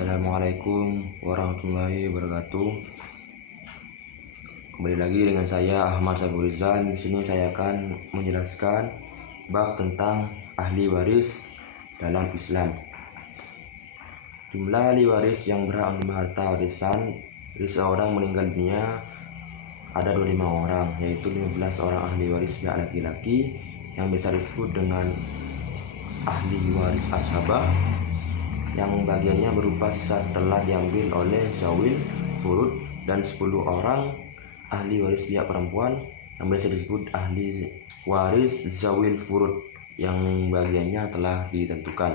Assalamualaikum warahmatullahi wabarakatuh. Kembali lagi dengan saya Ahmad Saburizan. Di sini saya akan menjelaskan bab tentang ahli waris dalam Islam. Jumlah ahli waris yang berhak menerima harta warisan dari seorang meninggal dunia ada 25 orang, yaitu 15 orang ahli waris pihak laki-laki yang bisa disebut dengan ahli waris ashabah, yang bagiannya berupa sisa setelah diambil oleh zawil furud, dan 10 orang ahli waris pihak perempuan yang biasa disebut ahli waris zawil furud, yang bagiannya telah ditentukan.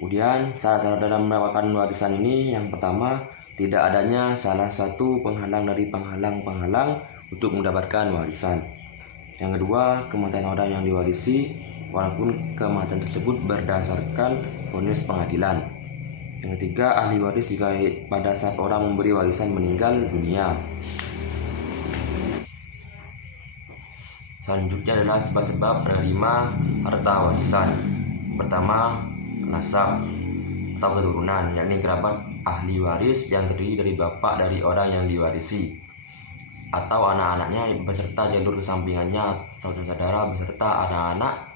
Kemudian syarat-syarat dalam mendapatkan warisan ini, yang pertama, tidak adanya salah satu penghalang dari penghalang-penghalang untuk mendapatkan warisan. Yang kedua, kematian orang yang diwarisi, walaupun kematian tersebut berdasarkan vonis pengadilan. Yang ketiga, ahli waris jika pada saat orang memberi warisan meninggal dunia. Selanjutnya adalah sebab-sebab menerima harta warisan. Pertama, nasab atau keturunan, yakni kerabat ahli waris yang terdiri dari bapak dari orang yang diwarisi atau anak-anaknya beserta jalur kesampingannya, saudara-saudara beserta anak-anak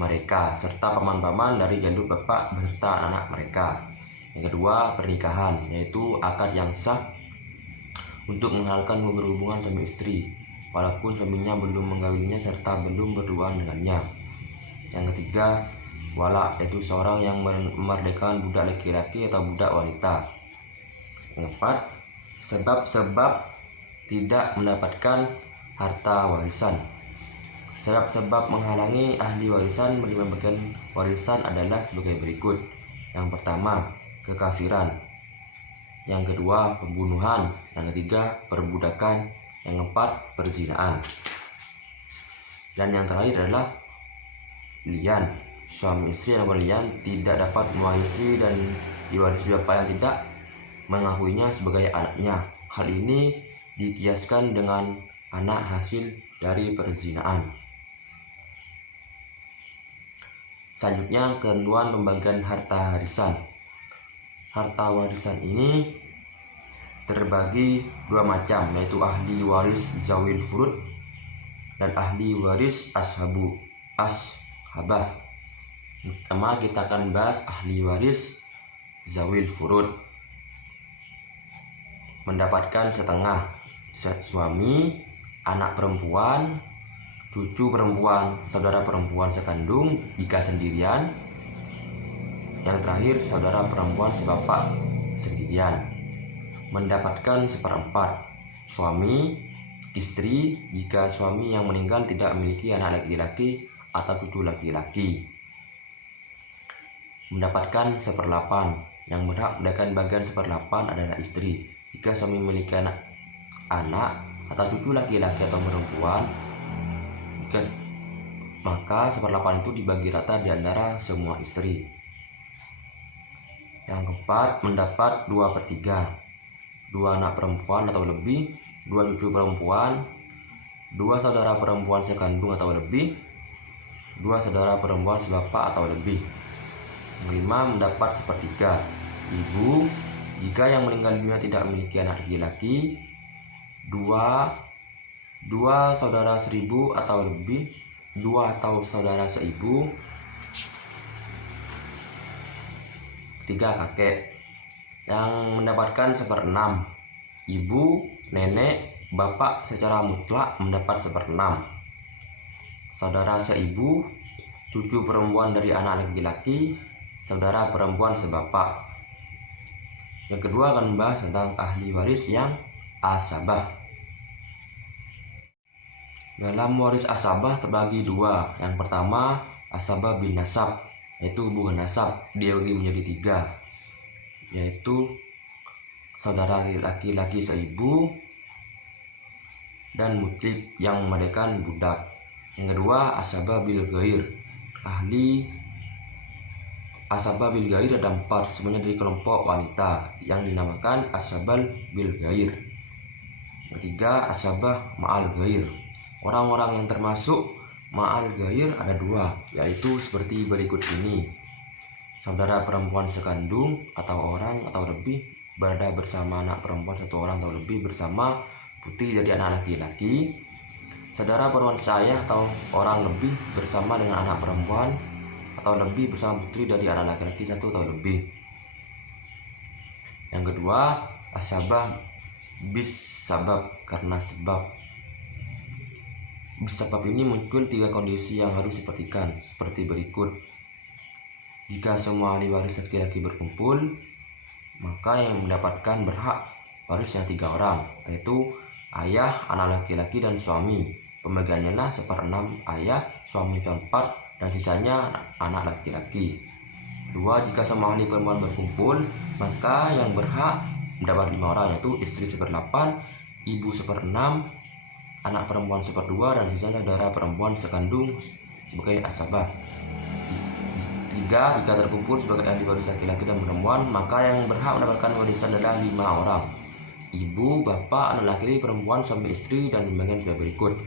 mereka, serta paman-paman dari jalur bapak beserta anak mereka. Yang kedua, pernikahan, yaitu akad yang sah untuk menghalalkan berhubungan suami istri walaupun suaminya belum mengawininya serta belum berduaan dengannya. Yang ketiga, wala, yaitu seorang yang memerdekakan budak laki-laki atau budak wanita. Yang keempat, sebab-sebab tidak mendapatkan harta warisan. Sebab-sebab menghalangi ahli warisan menerima bagian warisan adalah sebagai berikut. Yang pertama, kekafiran. Yang kedua, pembunuhan. Yang ketiga, perbudakan. Yang keempat, perzinaan. Dan yang terakhir adalah lian. Suami istri yang berlian tidak dapat mewarisi dan diwarisi bapak yang tidak mengakuinya sebagai anaknya. Hal ini dikiaskan dengan anak hasil dari perzinaan. Selanjutnya, ketentuan pembagian harta warisan. Harta warisan ini terbagi dua macam, yaitu ahli waris zawil furud dan ahli waris ashabah. Pertama, kita akan bahas ahli waris zawil furud. Mendapatkan setengah: suami, anak perempuan, cucu perempuan, saudara perempuan sekandung jika sendirian. Yang terakhir, saudara perempuan sebapak sendirian. Mendapatkan seperempat: suami, istri jika suami yang meninggal tidak memiliki anak laki-laki atau cucu laki-laki. Mendapatkan seperlapan: yang berhak mendapatkan bagian seperlapan adalah istri jika suami memiliki anak atau cucu laki-laki atau perempuan, maka seperlapan itu dibagi rata di antara semua istri. Yang keempat, mendapat 2/3: 2 anak perempuan atau lebih, 2 cucu perempuan, 2 saudara perempuan sekandung atau lebih, 2 saudara perempuan sebapak atau lebih. Yang kelima, mendapat 1/3: ibu jika yang meninggal dunia tidak memiliki anak laki-laki, 2 saudara seribu atau lebih, 2 atau saudara seibu, 3 kakek. Yang mendapatkan 1/6: ibu, nenek, bapak secara mutlak mendapat 1/6, saudara seibu, cucu perempuan dari anak laki-laki, saudara perempuan sebapak. Yang kedua akan membahas tentang ahli waris yang asabah. Dalam waris asabah terbagi dua. Yang pertama, asabah bin nasab, yaitu hubungan nasab, dibagi menjadi 3, yaitu saudara laki-laki seibu dan mutlik yang memerdekakan budak. Yang kedua, asabah bil ghair. Ahli asabah bil ghair ada 4, semuanya dari kelompok wanita yang dinamakan asabah bil ghair. Ketiga, asabah ma'al ghair. Orang-orang yang termasuk Ma'al ghair ada dua, yaitu seperti berikut ini. Saudara perempuan sekandung atau orang atau lebih berada bersama anak perempuan satu orang atau lebih bersama putri dari anak laki-laki. Saudara perempuan seayah atau orang lebih bersama dengan anak perempuan atau lebih bersama putri dari anak laki-laki satu atau lebih. Yang kedua, asabah bis sabab karena sebab. Bis sabab ini muncul 3 kondisi yang harus diperhatikan seperti berikut. Jika semua ahli waris laki-laki berkumpul, maka yang mendapatkan berhak warisnya 3 orang, yaitu ayah, anak laki-laki, dan suami. Pembagiannya lah 1/6 ayah, suami 1/4, dan sisanya anak laki-laki. 2. Jika semua ahli perempuan berkumpul, maka yang berhak mendapat 5 orang, yaitu istri 1/8, ibu 1/6, anak perempuan 1/2, dan sisanya saudara perempuan sekandung sebagai asabah. 3. Jika terkumpul sebagai ahli waris laki-laki dan perempuan, maka yang berhak mendapatkan warisan adalah 5 orang, ibu, bapak, anak laki-laki, perempuan, suami istri, dan pembagian sebagai berikut.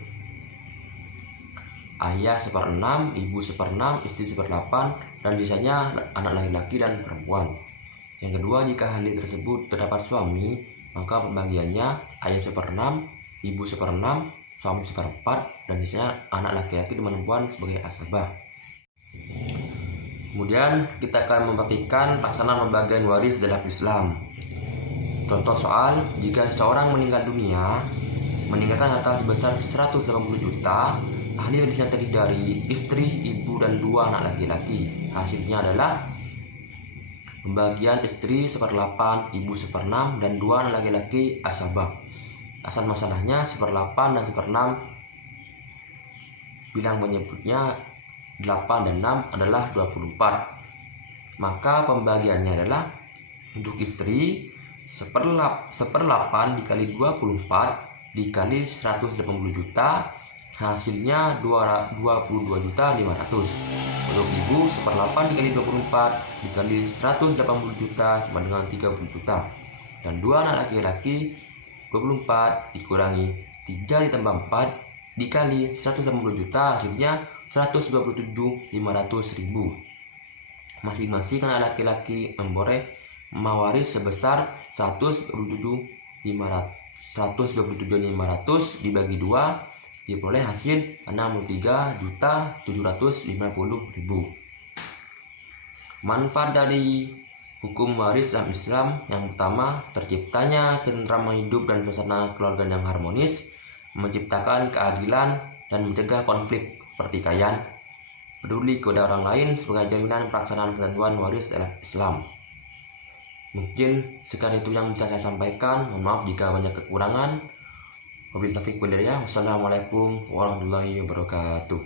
Ayah 1/6, ibu 1/6, istri 1/8, dan sisanya anak laki-laki dan perempuan. Yang kedua, jika ahli tersebut terdapat suami, maka pembagiannya ayah 1/6, ibu 1/6, suami 1/4, dan sisanya anak laki-laki dan perempuan sebagai asabah. Kemudian kita akan memperhatikan pelaksanaan pembagian waris dalam Islam. Contoh soal, jika seseorang meninggal dunia meninggalkan harta sebesar 180 juta, ahli warisnya terdiri dari istri, ibu, dan 2 anak laki-laki. Hasilnya adalah pembagian istri 1/8, ibu 1/6, dan 2 anak laki-laki asabah. Asal masalahnya 1/8 dan 1/6 bilang menyebutnya 8 dan 6 adalah 24. Maka pembagiannya adalah untuk istri 1/8 dikali 24 dikali 180 juta, hasilnya 22.500. Untuk ibu 1/8 dikali 24 dikali 180 juta sama dengan 30 juta. Dan 2 anak laki-laki 24 dikurangi 3 ditambah 4 dikali 180 juta, hasilnya 127.500.000. Masing-masing anak laki-laki memperoleh mawaris sebesar 127.500 dibagi 2 diperoleh hasil 63.750.000. Manfaat dari hukum waris dalam Islam: yang pertama, terciptanya ketentraman hidup dan suasana keluarga yang harmonis, menciptakan keadilan dan mencegah konflik pertikaian, peduli kepada orang lain sebagai jaminan pelaksanaan ketentuan waris dalam Islam. Mungkin sekian itu yang bisa saya sampaikan. Mohon maaf jika banyak kekurangan. Wabillahi taufiq wal hidayah. Wassalamualaikum warahmatullahi wabarakatuh.